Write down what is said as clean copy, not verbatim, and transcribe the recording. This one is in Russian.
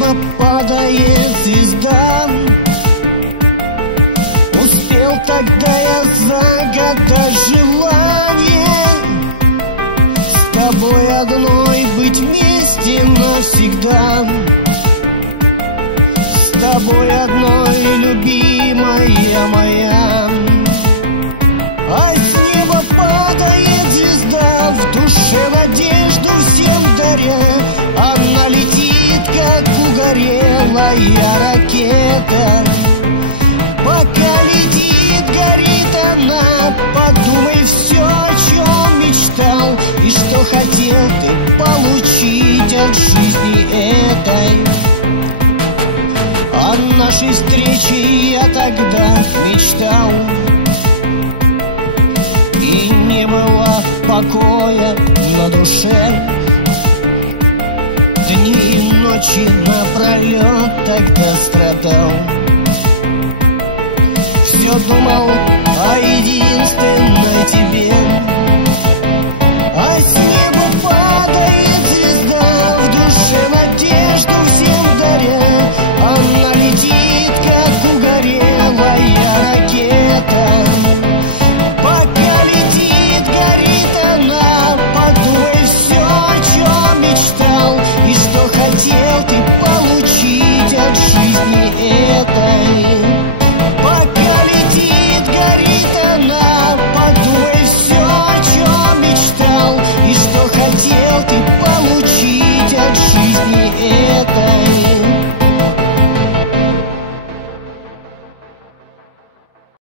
неба падает звезда. Успел тогда я загадать желание с тобой одной быть вместе навсегда. С тобой одной, любимая моя. А с неба падает звезда, в душе надежду всем даря. Она летит, как угорелая ракета. Пока летит, горит она. Подумай все, о чем мечтал, и что хотел ты получить от жизни этой. О нашей встрече я тогда мечтал, и не было покоя на душе. Дни и ночи напролет тогда страдал. Все думал о едином